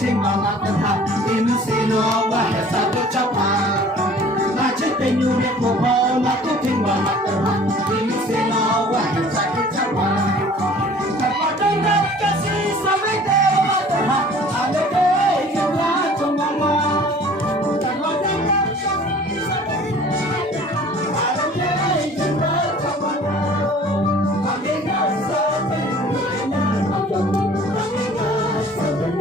sing mama tha inu sino wa sa tu cha pa na che te nyu ne ko ho na tu ting mama tha inu sino wa sa tu cha pa ta pa dai na ka si sa me te wa tha ale te yu la to mama ta pa dai na ka si sa me te ale te yu la to mama ame na sa te na ame na sa te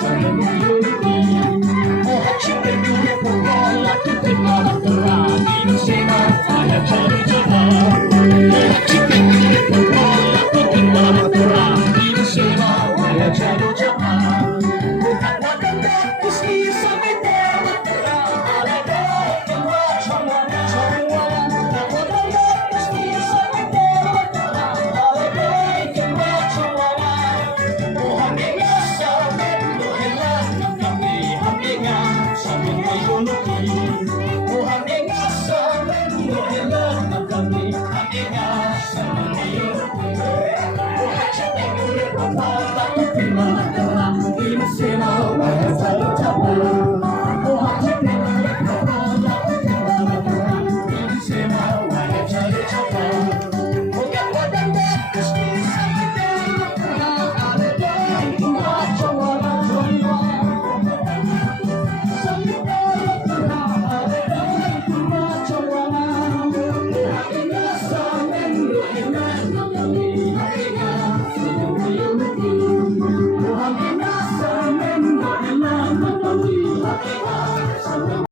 Thank you.